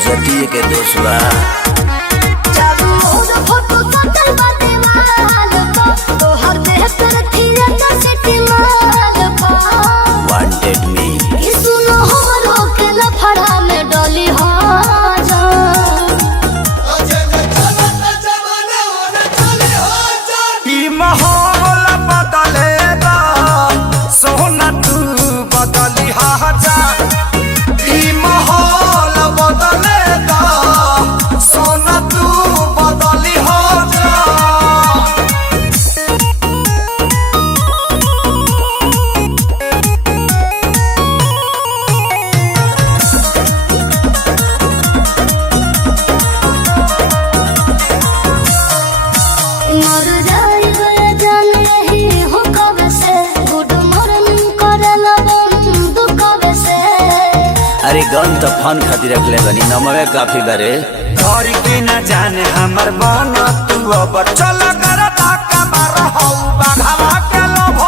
इज्जती के दोस्त बा। वांटेड मी माहौल बदलेगा सोना तू बदली जा। माहौल बदलेगा सोना तू बदली जा। अरे गन तो फन खातिर रख ले बनी नमवे काफी बारे। घर के न जाने हमर मन तू अब चल कर ताका मार हौ बाघवा के लोभ।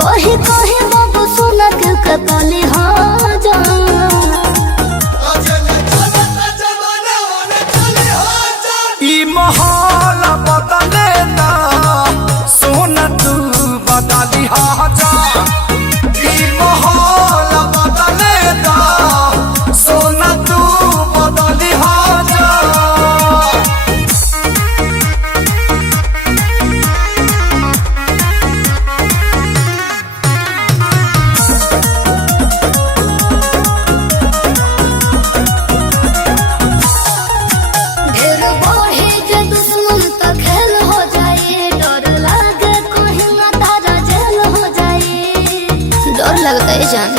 कहीं कहीं बाबू सुना के कतली हाँ जा। माहौल बदलेगा सोना तू बदली जा। माहौल बदलेगा सोना तू बदली जा। लगता है जान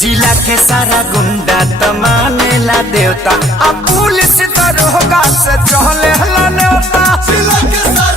जिला के सारा गुंडा तो मानेला देवता अब पुलिस दरोगा से चले हला नेवता। जिला के सारा